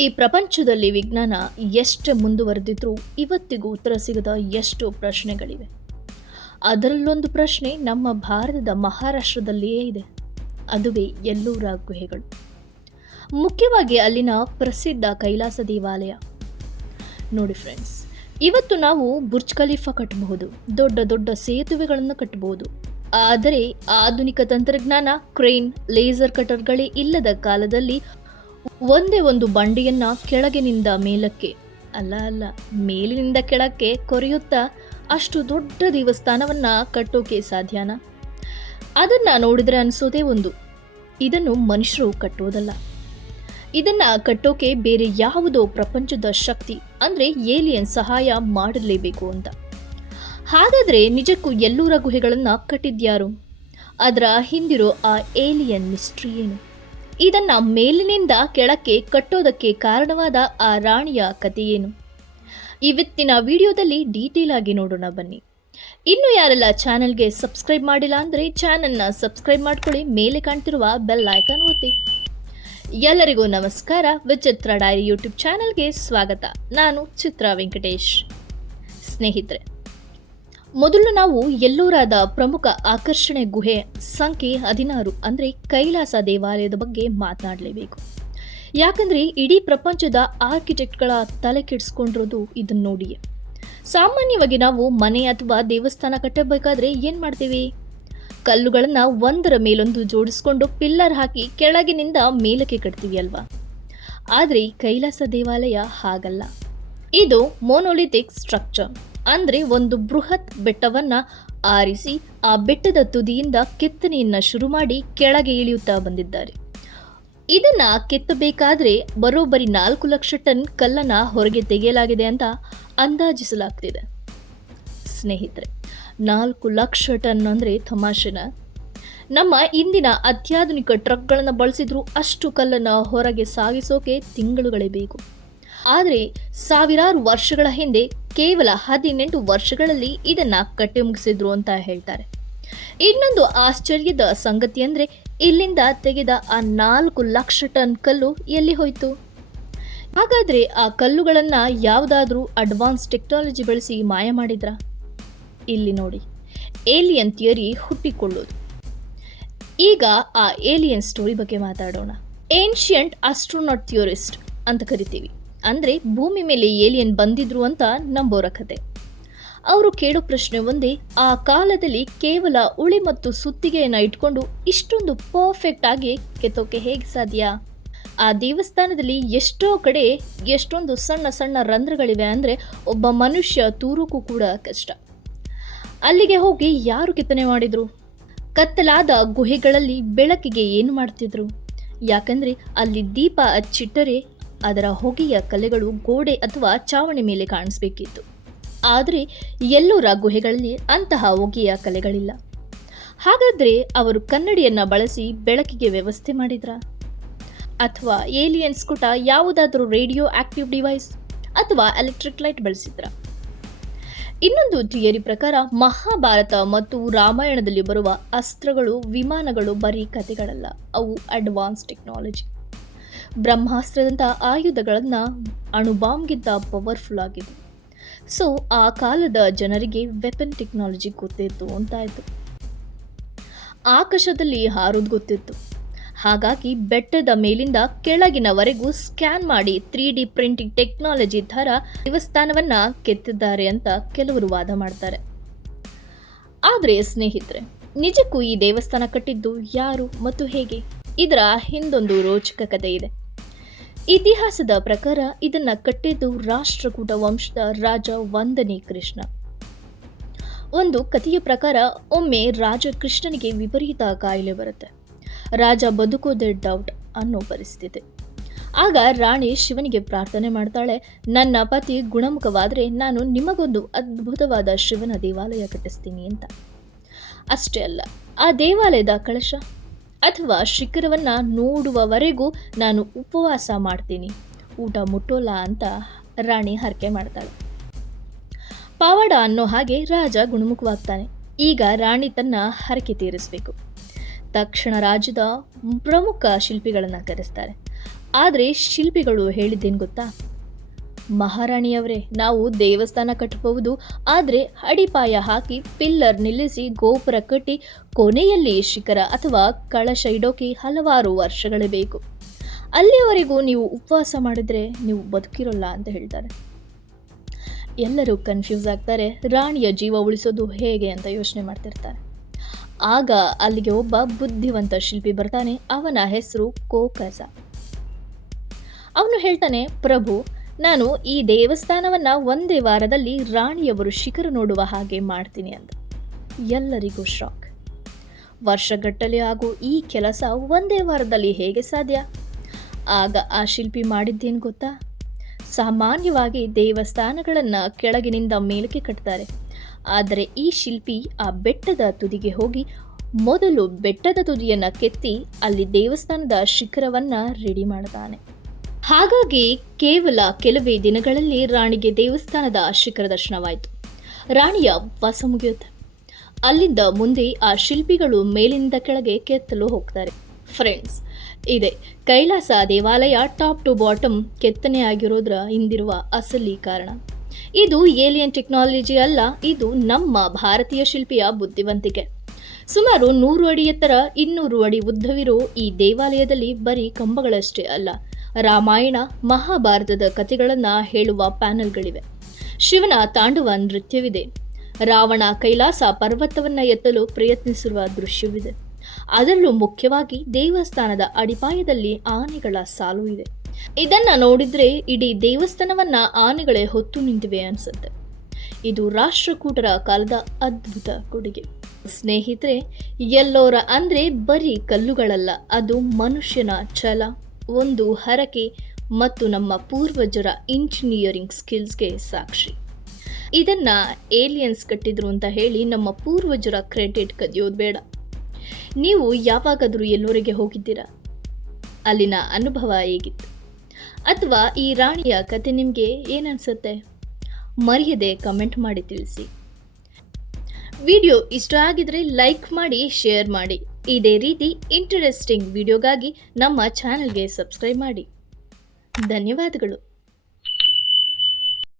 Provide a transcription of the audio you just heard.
ಈ ಪ್ರಪಂಚದಲ್ಲಿ ವಿಜ್ಞಾನ ಎಷ್ಟು ಮುಂದುವರೆದಿದ್ರೂ ಇವತ್ತಿಗೂ ಉತ್ತರ ಸಿಗದ ಎಷ್ಟೋ ಪ್ರಶ್ನೆಗಳಿವೆ. ಅದರಲ್ಲೊಂದು ಪ್ರಶ್ನೆ ನಮ್ಮ ಭಾರತದ ಮಹಾರಾಷ್ಟ್ರದಲ್ಲಿಯೇ ಇದೆ. ಅದುವೇ ಎಲ್ಲೂರ ಗುಹೆಗಳು. ಮುಖ್ಯವಾಗಿ ಅಲ್ಲಿನ ಪ್ರಸಿದ್ಧ ಕೈಲಾಸ ದೇವಾಲಯ. ನೋಡಿ ಫ್ರೆಂಡ್ಸ್ ಇವತ್ತು ನಾವು ಬುರ್ಜ್ ಖಲೀಫಾ ಕಟ್ಟಬಹುದು ದೊಡ್ಡ ದೊಡ್ಡ ಸೇತುವೆಗಳನ್ನು ಕಟ್ಟಬಹುದು ಆದರೆ ಆಧುನಿಕ ತಂತ್ರಜ್ಞಾನ, ಕ್ರೇನ್, ಲೇಸರ್ ಕಟರ್ಗಳೇ ಇಲ್ಲದ ಕಾಲದಲ್ಲಿ ಒಂದೇ ಒಂದು ಬಂಡಿಯನ್ನ ಕೆಳಗಿನಿಂದ ಮೇಲಕ್ಕೆ, ಅಲ್ಲ ಅಲ್ಲ, ಮೇಲಿನಿಂದ ಕೆಳಕ್ಕೆ ಕೊರೆಯುತ್ತಾ ಅಷ್ಟು ದೊಡ್ಡ ದೇವಸ್ಥಾನವನ್ನ ಕಟ್ಟೋಕೆ ಸಾಧ್ಯನ? ಅದನ್ನ ನೋಡಿದ್ರೆ ಅನಿಸೋದೇ ಒಂದು. ಇದನ್ನು ಮನುಷ್ಯರು ಕಟ್ಟೋದಲ್ಲ. ಇದನ್ನ ಕಟ್ಟೋಕೆ ಬೇರೆ ಯಾವುದೋ ಪ್ರಪಂಚದ ಶಕ್ತಿ, ಅಂದ್ರೆ ಏಲಿಯನ್ ಸಹಾಯ ಮಾಡಲೇಬೇಕು ಅಂತ. ಹಾಗಾದ್ರೆ ನಿಜಕ್ಕೂ ಎಲ್ಲೂರ ಗುಹೆಗಳನ್ನ ಕಟ್ಟಿದ್ಯಾರು? ಅದರ ಹಿಂದಿರೋ ಆ ಏಲಿಯನ್ ಮಿಸ್ಟ್ರಿ ಏನು? ಇದನ್ನ ಮೇಲಿನಿಂದ ಕೆಳಕ್ಕೆ ಕಟ್ಟೋದಕ್ಕೆ ಕಾರಣವಾದ ಆ ರಾಣಿಯ ಕಥೆಯೇನು? ಇವತ್ತಿನ ವಿಡಿಯೋದಲ್ಲಿ ಡೀಟೇಲ್ ಆಗಿ ನೋಡೋಣ ಬನ್ನಿ. ಇನ್ನು ಯಾರೆಲ್ಲ ಚಾನೆಲ್ಗೆ ಸಬ್ಸ್ಕ್ರೈಬ್ ಮಾಡಿಲ್ಲ ಅಂದರೆ ಚಾನೆಲ್ನ ಸಬ್ಸ್ಕ್ರೈಬ್ ಮಾಡ್ಕೊಳ್ಳಿ, ಮೇಲೆ ಕಾಣ್ತಿರುವ ಬೆಲ್ ಐಕಾನ್ ಒತ್ತಿ. ಎಲ್ಲರಿಗೂ ನಮಸ್ಕಾರ, ವಿಚಿತ್ರ ಡೈರಿ ಯೂಟ್ಯೂಬ್ ಚಾನೆಲ್ಗೆ ಸ್ವಾಗತ. ನಾನು ಚಿತ್ರ ವೆಂಕಟೇಶ್. ಸ್ನೇಹಿತರೆ ಮೊದಲು ನಾವು ಎಲ್ಲೂರಾದ ಪ್ರಮುಖ ಆಕರ್ಷಣೆ ಗುಹೆ ಸಂಖ್ಯೆ ಹದಿನಾರು ಅಂದರೆ ಕೈಲಾಸ ದೇವಾಲಯದ ಬಗ್ಗೆ ಮಾತನಾಡಲೇಬೇಕು. ಯಾಕಂದರೆ ಇಡೀ ಪ್ರಪಂಚದ ಆರ್ಕಿಟೆಕ್ಟ್ಗಳ ತಲೆ ಕೆಡಿಸ್ಕೊಂಡಿರೋದು ಇದನ್ನು ನೋಡಿಯೇ. ಸಾಮಾನ್ಯವಾಗಿ ನಾವು ಮನೆ ಅಥವಾ ದೇವಸ್ಥಾನ ಕಟ್ಟಬೇಕಾದ್ರೆ ಏನು ಮಾಡ್ತೀವಿ? ಕಲ್ಲುಗಳನ್ನು ಒಂದರ ಮೇಲೊಂದು ಜೋಡಿಸ್ಕೊಂಡು ಪಿಲ್ಲರ್ ಹಾಕಿ ಕೆಳಗಿನಿಂದ ಮೇಲಕ್ಕೆ ಕಟ್ತೀವಿ ಅಲ್ವಾ? ಆದರೆ ಕೈಲಾಸ ದೇವಾಲಯ ಹಾಗಲ್ಲ. ಇದು ಮೋನೋಲಿಥಿಕ್ ಸ್ಟ್ರಕ್ಚರ್ ಅಂದರೆ ಒಂದು ಬೃಹತ್ ಬೆಟ್ಟವನ್ನ ಆರಿಸಿ ಆ ಬೆಟ್ಟದ ತುದಿಯಿಂದ ಕೆತ್ತನೆಯನ್ನ ಶುರು ಮಾಡಿ ಕೆಳಗೆ ಇಳಿಯುತ್ತಾ ಬಂದಿದ್ದಾರೆ. ಇದನ್ನ ಕೆತ್ತಬೇಕಾದ್ರೆ ಬರೋಬ್ಬರಿ ನಾಲ್ಕು ಲಕ್ಷ ಟನ್ ಕಲ್ಲನ್ನ ಹೊರಗೆ ತೆಗೆಯಲಾಗಿದೆ ಅಂತ ಅಂದಾಜಿಸಲಾಗ್ತಿದೆ. ಸ್ನೇಹಿತರೆ, ನಾಲ್ಕು ಲಕ್ಷ ಟನ್ ಅಂದರೆ ತಮಾಷೆನ? ನಮ್ಮ ಇಂದಿನ ಅತ್ಯಾಧುನಿಕ ಟ್ರಕ್ಗಳನ್ನು ಬಳಸಿದ್ರೂ ಅಷ್ಟು ಕಲ್ಲನ್ನು ಹೊರಗೆ ಸಾಗಿಸೋಕೆ ತಿಂಗಳುಗಳೇ ಬೇಕು. ಆದರೆ ಸಾವಿರಾರು ವರ್ಷಗಳ ಹಿಂದೆ ಕೇವಲ ಹದಿನೆಂಟು ವರ್ಷಗಳಲ್ಲಿ ಇದನ್ನ ಕಟ್ಟಿ ಮುಗಿಸಿದ್ರು ಅಂತ ಹೇಳ್ತಾರೆ. ಇನ್ನೊಂದು ಆಶ್ಚರ್ಯದ ಸಂಗತಿ ಅಂದರೆ ಇಲ್ಲಿಂದ ತೆಗೆದ ಆ ನಾಲ್ಕು ಲಕ್ಷ ಟನ್ ಕಲ್ಲು ಎಲ್ಲಿ ಹೋಯಿತು? ಹಾಗಾದರೆ ಆ ಕಲ್ಲುಗಳನ್ನು ಯಾವುದಾದ್ರೂ ಅಡ್ವಾನ್ಸ್ ಟೆಕ್ನಾಲಜಿ ಬಳಸಿ ಮಾಯ ಮಾಡಿದ್ರಾ? ಇಲ್ಲಿ ನೋಡಿ, ಏಲಿಯನ್ ಥಿಯರಿ ಹುಟ್ಟಿಕೊಳ್ಳೋದು. ಈಗ ಆ ಏಲಿಯನ್ ಸ್ಟೋರಿ ಬಗ್ಗೆ ಮಾತಾಡೋಣ. ಏನ್ಷಿಯಂಟ್ ಆಸ್ಟ್ರೋನಾಟ್ ಥಿಯೋರಿಸ್ಟ್ ಅಂತ ಕರಿತೀವಿ. ಅಂದರೆ ಭೂಮಿ ಮೇಲೆ ಏಲಿಯನ್ ಬಂದಿದ್ರು ಅಂತ ನಂಬೋರ ಕತೆ. ಅವರು ಕೇಳೋ ಪ್ರಶ್ನೆ ಒಂದೇ, ಆ ಕಾಲದಲ್ಲಿ ಕೇವಲ ಉಳಿ ಮತ್ತು ಸುತ್ತಿಗೆಯನ್ನು ಇಟ್ಕೊಂಡು ಇಷ್ಟೊಂದು ಪರ್ಫೆಕ್ಟ್ ಆಗಿ ಕೆತ್ತೋಕೆ ಹೇಗೆ ಸಾಧ್ಯ? ಆ ದೇವಸ್ಥಾನದಲ್ಲಿ ಎಷ್ಟೋ ಕಡೆ ಎಷ್ಟೊಂದು ಸಣ್ಣ ಸಣ್ಣ ರಂಧ್ರಗಳಿವೆ ಅಂದರೆ ಒಬ್ಬ ಮನುಷ್ಯ ತೂರೋಕ್ಕೂ ಕೂಡ ಕಷ್ಟ. ಅಲ್ಲಿಗೆ ಹೋಗಿ ಯಾರು ಕೆತ್ತನೆ ಮಾಡಿದರು? ಕತ್ತಲಾದ ಗುಹೆಗಳಲ್ಲಿ ಬೆಳಕಿಗೆ ಏನು ಮಾಡ್ತಿದ್ರು? ಯಾಕಂದರೆ ಅಲ್ಲಿ ದೀಪ ಹಚ್ಚಿಟ್ಟರೆ ಅದರ ಹೊಗೆಯ ಕಲೆಗಳು ಗೋಡೆ ಅಥವಾ ಚಾವಣಿ ಮೇಲೆ ಕಾಣಿಸಬೇಕಿತ್ತು. ಆದರೆ ಎಲ್ಲೂರ ಗುಹೆಗಳಲ್ಲಿ ಅಂತಹ ಹೊಗೆಯ ಕಲೆಗಳಿಲ್ಲ. ಹಾಗಾದರೆ ಅವರು ಕನ್ನಡಿಯನ್ನು ಬಳಸಿ ಬೆಳಕಿಗೆ ವ್ಯವಸ್ಥೆ ಮಾಡಿದ್ರ? ಅಥವಾ ಏಲಿಯನ್ಸ್ ಕೂಟ ಯಾವುದಾದರೂ ರೇಡಿಯೋ ಆಕ್ಟಿವ್ ಡಿವೈಸ್ ಅಥವಾ ಎಲೆಕ್ಟ್ರಿಕ್ ಲೈಟ್ ಬಳಸಿದ್ರ? ಇನ್ನೊಂದು ಥಿಯರಿ ಪ್ರಕಾರ ಮಹಾಭಾರತ ಮತ್ತು ರಾಮಾಯಣದಲ್ಲಿ ಬರುವ ಅಸ್ತ್ರಗಳು, ವಿಮಾನಗಳು ಬರೀ ಕಥೆಗಳಲ್ಲ, ಅವು ಅಡ್ವಾನ್ಸ್ ಟೆಕ್ನಾಲಜಿ. ಬ್ರಹ್ಮಾಸ್ತ್ರದಂಥ ಆಯುಧಗಳನ್ನು ಅಣುಬಾಂಬ್ಗಿಂತ ಪವರ್ಫುಲ್ ಆಗಿದೆ. ಸೊ ಆ ಕಾಲದ ಜನರಿಗೆ ವೆಪನ್ ಟೆಕ್ನಾಲಜಿ ಗೊತ್ತಿತ್ತು ಅಂತಾಯಿತು. ಆಕಾಶದಲ್ಲಿ ಹಾರೋದು ಗೊತ್ತಿತ್ತು. ಹಾಗಾಗಿ ಬೆಟ್ಟದ ಮೇಲಿಂದ ಕೆಳಗಿನವರೆಗೂ ಸ್ಕ್ಯಾನ್ ಮಾಡಿ ತ್ರೀ ಡಿ ಪ್ರಿಂಟಿಂಗ್ ಟೆಕ್ನಾಲಜಿ ಥರ ದೇವಸ್ಥಾನವನ್ನ ಕೆತ್ತಿದ್ದಾರೆ ಅಂತ ಕೆಲವರು ವಾದ ಮಾಡ್ತಾರೆ. ಆದರೆ ಸ್ನೇಹಿತರೆ, ನಿಜಕ್ಕೂ ಈ ದೇವಸ್ಥಾನ ಕಟ್ಟಿದ್ದು ಯಾರು ಮತ್ತು ಹೇಗೆ? ಇದರ ಹಿಂದೊಂದು ರೋಚಕ ಕಥೆ ಇದೆ. ಇತಿಹಾಸದ ಪ್ರಕಾರ ಇದನ್ನ ಕಟ್ಟಿದ್ದು ರಾಷ್ಟ್ರಕೂಟ ವಂಶದ ರಾಜ ವಂದನೆ ಕೃಷ್ಣ. ಒಂದು ಕಥೆಯ ಪ್ರಕಾರ ಒಮ್ಮೆ ರಾಜ ಕೃಷ್ಣನಿಗೆ ವಿಪರೀತ ಕಾಯಿಲೆ ಬರುತ್ತೆ. ರಾಜ ಬದುಕೋದೇ ಡೌಟ್ ಅನ್ನೋ ಪರಿಸ್ಥಿತಿ. ಆಗ ರಾಣಿ ಶಿವನಿಗೆ ಪ್ರಾರ್ಥನೆ ಮಾಡ್ತಾಳೆ, ನನ್ನ ಪತಿ, ಗುಣಮುಖವಾದರೆ ನಾನು ನಿಮಗೊಂದು ಅದ್ಭುತವಾದ ಶಿವನ ದೇವಾಲಯ ಕಟ್ಟಿಸ್ತೀನಿ ಅಂತ. ಅಷ್ಟೇ ಅಲ್ಲ, ಆ ದೇವಾಲಯದ ಕಳಶ ಅಥವಾ ಶಿಖರವನ್ನು ನೋಡುವವರೆಗೂ ನಾನು ಉಪವಾಸ ಮಾಡ್ತೀನಿ. ಊಟ ಮುಟ್ಟೋಲ್ಲ ಅಂತ ರಾಣಿ ಹರಕೆ ಮಾಡ್ತಾಳೆ. ಪಾವಾಡ ಅನ್ನೋ ಹಾಗೆ ರಾಜ ಗುಣಮುಖವಾಗ್ತಾನೆ. ಈಗ ರಾಣಿ ತನ್ನ ಹರಕೆ ತೀರಿಸಬೇಕು. ತಕ್ಷಣ ರಾಜ್ಯದ ಪ್ರಮುಖ ಶಿಲ್ಪಿಗಳನ್ನು ಕರೆಸ್ತಾರೆ. ಆದರೆ ಶಿಲ್ಪಿಗಳು ಹೇಳಿದ್ದೇನು ಗೊತ್ತಾ? ಮಹಾರಾಣಿಯವರೇ, ನಾವು ದೇವಸ್ಥಾನ ಕಟ್ಟಬಹುದು. ಆದರೆ ಅಡಿಪಾಯ ಹಾಕಿ ಪಿಲ್ಲರ್ ನಿಲ್ಲಿಸಿ ಗೋಪುರ ಕಟ್ಟಿ ಕೊನೆಯಲ್ಲಿ ಶಿಖರ ಅಥವಾ ಕಳಶ ಇಡೋಕೆ ಹಲವಾರು ವರ್ಷಗಳೇ ಬೇಕು. ಅಲ್ಲಿಯವರೆಗೂ ನೀವು ಉಪವಾಸ ಮಾಡಿದ್ರೆ ನೀವು ಬದುಕಿರೋಲ್ಲ ಅಂತ ಹೇಳ್ತಾರೆ. ಎಲ್ಲರೂ ಕನ್ಫ್ಯೂಸ್ ಆಗ್ತಾರೆ, ರಾಣಿಯ ಜೀವ ಉಳಿಸೋದು ಹೇಗೆ ಅಂತ ಯೋಚನೆ ಮಾಡ್ತಿರ್ತಾರೆ. ಆಗ ಅಲ್ಲಿಗೆ ಒಬ್ಬ ಬುದ್ಧಿವಂತ ಶಿಲ್ಪಿ ಬರ್ತಾನೆ, ಅವನ ಹೆಸರು ಕೋಕಸ. ಅವನು ಹೇಳ್ತಾನೆ, ಪ್ರಭು ನಾನು ಈ ದೇವಸ್ಥಾನವನ್ನ ಒಂದೇ ವಾರದಲ್ಲಿ ರಾಣಿಯವರು ಶಿಖರ ನೋಡುವ ಹಾಗೆ ಮಾಡ್ತೀನಿ ಅಂತ ಎಲ್ಲರಿಗೂ ಶಾಕ್ ವರ್ಷಗಟ್ಟಲೆ ಆಗೋ ಈ ಕೆಲಸ ಒಂದೇ ವಾರದಲ್ಲಿ ಹೇಗೆ ಸಾಧ್ಯ? ಆಗ ಆ ಶಿಲ್ಪಿ ಮಾಡಿದ್ದೇನು ಗೊತ್ತಾ? ಸಾಮಾನ್ಯವಾಗಿ ದೇವಸ್ಥಾನಗಳನ್ನು ಕೆಳಗಿನಿಂದ ಮೇಲಕ್ಕೆ ಕಟ್ತಾರೆ. ಆದರೆ ಈ ಶಿಲ್ಪಿ ಆ ಬೆಟ್ಟದ ತುದಿಗೆ ಹೋಗಿ ಮೊದಲು ಬೆಟ್ಟದ ತುದಿಯನ್ನು ಕೆತ್ತಿ ಅಲ್ಲಿ ದೇವಸ್ಥಾನದ ಶಿಖರವನ್ನು ರೆಡಿ ಮಾಡ್ತಾನೆ. ಹಾಗಾಗಿ ಕೇವಲ ಕೆಲವೇ ದಿನಗಳಲ್ಲಿ ರಾಣಿಗೆ ದೇವಸ್ಥಾನದ ಶಿಖರ ದರ್ಶನವಾಯಿತು. ರಾಣಿಯ ವಾಸ ಮುಗಿಯುತ್ತೆ. ಅಲ್ಲಿಂದ ಮುಂದೆ ಆ ಶಿಲ್ಪಿಗಳು ಮೇಲಿಂದ ಕೆಳಗೆ ಕೆತ್ತಲು ಹೋಗ್ತಾರೆ. ಫ್ರೆಂಡ್ಸ್ ಇದೆ ಕೈಲಾಸ ದೇವಾಲಯ ಟಾಪ್ ಟು ಬಾಟಮ್ ಕೆತ್ತನೆ ಆಗಿರೋದ್ರ ಹಿಂದಿರುವ ಅಸಲಿ ಕಾರಣ. ಇದು ಏಲಿಯನ್ ಟೆಕ್ನಾಲಜಿ ಅಲ್ಲ, ಇದು ನಮ್ಮ ಭಾರತೀಯ ಶಿಲ್ಪಿಯ ಬುದ್ಧಿವಂತಿಕೆ. ಸುಮಾರು ನೂರು ಅಡಿ ಎತ್ತರ ಇನ್ನೂರು ಅಡಿ ಉದ್ದವಿರೋ ಈ ದೇವಾಲಯದಲ್ಲಿ ಬರೀ ಕಂಬಗಳಷ್ಟೇ ಅಲ್ಲ ರಾಮಾಯಣ, ಮಹಾಭಾರತದ ಕಥೆಗಳನ್ನು ಹೇಳುವ ಪ್ಯಾನೆಲ್ಗಳಿವೆ. ಶಿವನ ತಾಂಡವ ನೃತ್ಯವಿದೆ. ರಾವಣ ಕೈಲಾಸ ಪರ್ವತವನ್ನು ಎತ್ತಲು ಪ್ರಯತ್ನಿಸಿರುವ ದೃಶ್ಯವಿದೆ. ಅದರಲ್ಲೂ ಮುಖ್ಯವಾಗಿ ದೇವಸ್ಥಾನದ ಅಡಿಪಾಯದಲ್ಲಿ ಆನೆಗಳ ಸಾಲು ಇದೆ. ಇದನ್ನು ನೋಡಿದ್ರೆ ಇಡೀ ದೇವಸ್ಥಾನವನ್ನ ಆನೆಗಳೇ ಹೊತ್ತು ನಿಂತಿವೆ ಅನ್ಸುತ್ತೆ. ಇದು ರಾಷ್ಟ್ರಕೂಟರ ಕಾಲದ ಅದ್ಭುತ ಕೊಡುಗೆ. ಸ್ನೇಹಿತರೆ, ಎಲ್ಲೋರ ಅಂದ್ರೆ ಬರೀ ಕಲ್ಲುಗಳಲ್ಲ, ಅದು ಮನುಷ್ಯನ ಛಲ. ಒಂದು ಹರಕೆ ಮತ್ತು ನಮ್ಮ ಪೂರ್ವಜರ ಇಂಜಿನಿಯರಿಂಗ್ ಸ್ಕಿಲ್ಸ್ಗೆ ಸಾಕ್ಷಿ. ಇದನ್ನು ಏಲಿಯನ್ಸ್ ಕಟ್ಟಿದ್ರು ಅಂತ ಹೇಳಿ ನಮ್ಮ ಪೂರ್ವಜರ ಕ್ರೆಡಿಟ್ ಕದಿಯೋದು ಬೇಡ. ನೀವು ಯಾವಾಗಾದರೂ ಎಲ್ಲೋರಿಗೆ ಹೋಗಿದ್ದೀರಾ? ಅಲ್ಲಿನ ಅನುಭವ ಹೇಗಿತ್ತು? ಅಥವಾ ಈ ರಾಣಿಯ ಕತೆ ನಿಮಗೆ ಏನನ್ಸುತ್ತೆ? ಮರೆಯದೆ ಕಮೆಂಟ್ ಮಾಡಿ ತಿಳಿಸಿ. ವಿಡಿಯೋ ಇಷ್ಟ ಆಗಿದ್ರೆ ಲೈಕ್ ಮಾಡಿ ಶೇರ್ ಮಾಡಿ. ಇದೇ ರೀತಿ ಇಂಟರೆಸ್ಟಿಂಗ್ ವಿಡಿಯೋಗಾಗಿ ನಮ್ಮ ಚಾನಲ್ಗೆ ಸಬ್ಸ್ಕ್ರೈಬ್ ಮಾಡಿ. ಧನ್ಯವಾದಗಳು.